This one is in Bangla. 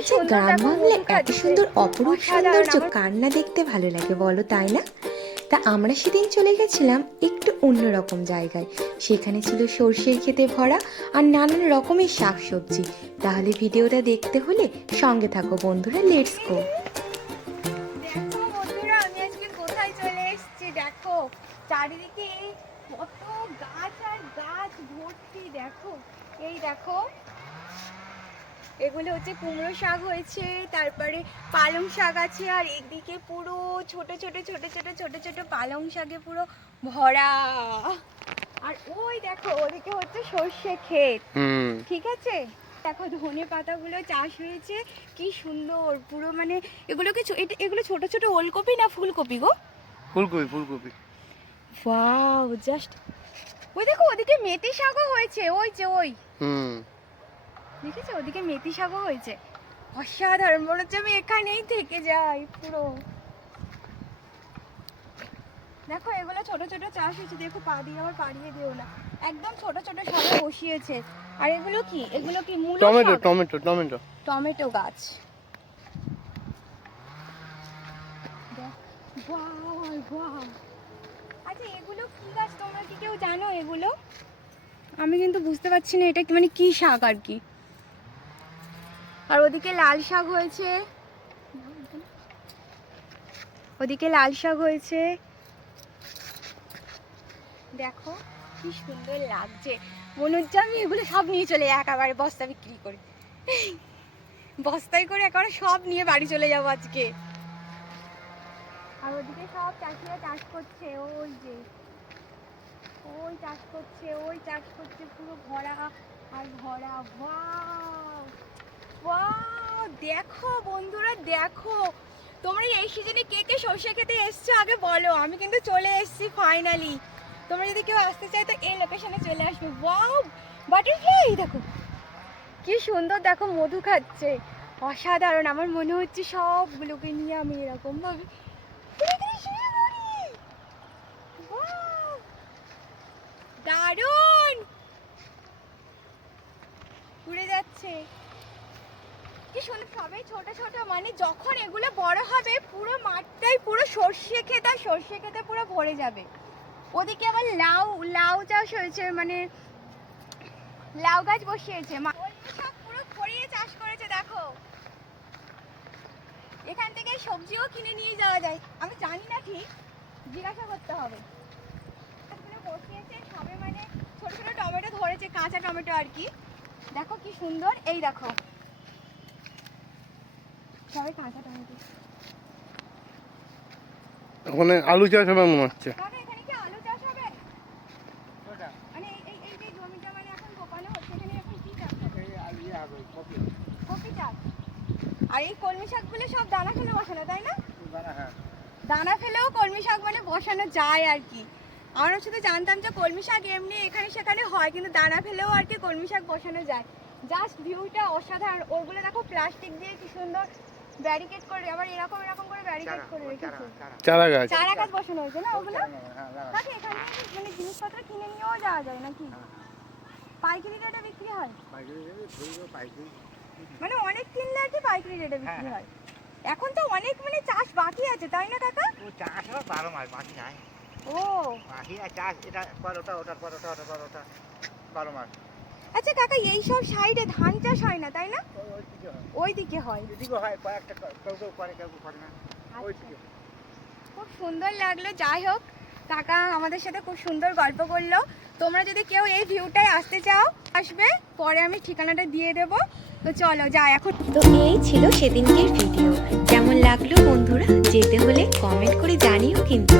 আচ্ছা, গ্রাম বাংলায় এত সুন্দর অপরূপ সৌন্দর্য কার না দেখতে ভালো লাগে বলো, তাই না? তা আমরা সেদিন চলে গেছিলাম একটু অন্যরকম জায়গায়। সেখানে ছিল সর্ষের ক্ষেতে ভরা আর নানান রকমের শাকসবজি। তাহলে ভিডিওটা দেখতে হলে সঙ্গে থাকো বন্ধুরা, লেটস গো। দেখো বন্ধুরা, আমি আজকে কোথায় চলে এসেছি দেখো। চারিদিকে কত গাছ আর গাছ ভর্তি। দেখো, এই দেখো, এগুলো হচ্ছে কুমড়ো শাক হয়েছে, তারপরে পালং শাক আছে, আর এদিকে পুরো ছোট ছোট ছোট ছোট ছোট ছোট পালং শাকে পুরো ভরা। আর ওই দেখো, ওদিকে হচ্ছে সর্ষে ক্ষেত। ঠিক আছে, দেখো ধনে পাতাগুলো চাষ হয়েছে, কি সুন্দর পুরো। মানে এগুলোকে এগুলো ছোট ছোট ওলকপি না ফুলকপি গো? ফুলকপি ফুলকপি। ওয়াও, জাস্ট ওই দেখো, ওদিকে মেথি শাকও হয়েছে। ওই যে ওই দেখেছো, ওদিকে মেথি শাকও হয়েছে। অসাধারণ, মনে হচ্ছে আমি এখানেই থেকে যাই পুরো। দেখো এগুলো ছোট ছোট চাষ হয়েছে। দেখো পা দিয়ে আবার পাড়িয়ে দিও না, একদম ছোট ছোট সবে বসিয়েছে। আর এগুলো কি, এগুলো কি মূলো? টমেটো টমেটো টমেটো টমেটো গাছ। Wow wow. আচ্ছা, এগুলো কি গাছ তোমরা কি কেউ জানো এগুলো? আমি কিন্তু বুঝতে পারছি না এটা কি, মানে কি শাক আর কি। আর ওদিকে লাল শাক হয়েছে, ওদিকে লাল শাক হয়েছে। দেখো কি সুন্দর লাগছে, মনে হচ্ছে আমি এগুলো সব নিয়ে চলে একেবারে বস্তা বিক্রি করে, বস্তায় করে একেবারে সব নিয়ে বাড়ি চলে যাবো আজকে। আর ওদিকে সব চাষিরা চাষ করছে, ওই যে ওই চাষ করছে, ওই চাষ করছে, পুরো ভরা আর ভরা। ওয়াও ওয়াও, দেখো বন্ধুরা দেখো, তোমরা এই সিজনে কে কে সর্ষে খেতে এসছো আগে বলো। আমি কিন্তু চলে এসেছি ফাইনালি। তোমরা যদি কেউ আসতে চাই তো এই লোকেশনে চলে আসবে। ওয়াও, বাটারফ্লাই দেখো কি সুন্দর, দেখো মধু খাচ্ছে, অসাধারণ। আমার মনে হচ্ছে সবগুলোকে নিয়ে আমি এরকম ভাবে দারুণ উড়ে যাচ্ছে, কি সুন্দর। সবে ছোট ছোট, মানে যখন এগুলো বড় হবে পুরো মাঠটাই পুরো সর্ষে ক্ষেত, আর সর্ষে ক্ষেতে পুরো ভরে যাবে। ওদিকে আবার লাউ লাউ চাষ হয়েছে, মানে লাউ গাছ বসিয়েছে। সব পুরো ভরিয়ে চাষ করেছে। দেখো এখান থেকে সবজিও কিনে নিয়ে যাওয়া যায়, আমি জানি না ঠিক, জিজ্ঞাসা করতে হবে। বসিয়েছে সবে, মানে ছোট ছোট টমেটো ধরেছে, কাঁচা টমেটো আর কি। দেখো কি সুন্দর, এই দেখো সবাই কাঁচা টমেটো। ওখানে আলু চাষ হবে মনে হচ্ছে। এখানে কি আলু চাষ হবে? মানে এই যে জমিটা মানে এখন কোপানো হচ্ছে, এখানে এখন কি চাষ হবে? কপি চাষ। আর এই কলমি শাকগুলো সব দানা ফেলে বসানো, তাই না? দানা ফেলেও কলমি শাক মানে বসানো যায় আর কি। আমরা শুধু জানতাম যে কলমি শাক এমনি এখানে সেখানে হয়, কিন্তু দানা ফেলেও আর কি কলমি শাক বসানো যায়। জাস্ট ভিউটা অসাধারণ। ওগুলো দেখো প্লাস্টিক দিয়ে কি সুন্দর ব্যারিকেড করে, আবার এরকম এরকম করে ব্যারিকেড করে রেখেছে। চারা গাছ, চারা গাছ বসানো হয়েছে না ওগুলো? তাহলে এখান থেকে মানে জিনিসপত্র কিনে নিয়েও যাওয়া যায় নাকি? পাইকারি রেটে বিক্রি হয়? মানে অনেক কিনলে আর কি পাইকারি রেটে বিক্রি হয়। এখন তো অনেক মানে চাষ বাকি আছে, তাই না কাকা? চাষ আবার 12 মাস বাকি নাই। ও বাকি আর চাষ, এটা পর ওটা, ওটার পর ওটা, ওটার পর ওটা, 12 মাস। আচ্ছা কাকা, এই সব সাইডে ধান চাষ হয় না, তাই না? ওইদিকে হয়। এদিকে হয় কয়েকটা, কেউ কেউ করে কেউ কেউ করে না। ওইদিকে খুব সুন্দর লাগলো। যাই হোক, কাকা আমাদের সাথে খুব সুন্দর গল্প করলো। তোমরা যদি কেউ এই ভিউটায় আসতে চাও আসবে, পরে আমি ঠিকানাটা দিয়ে দেবো। তো চলো যাই এখন। তো এই ছিল সেদিনকের ভিডিও। কেমন লাগলো বন্ধুরা? যেতে হলে কমেন্ট করে জানিও কিন্তু।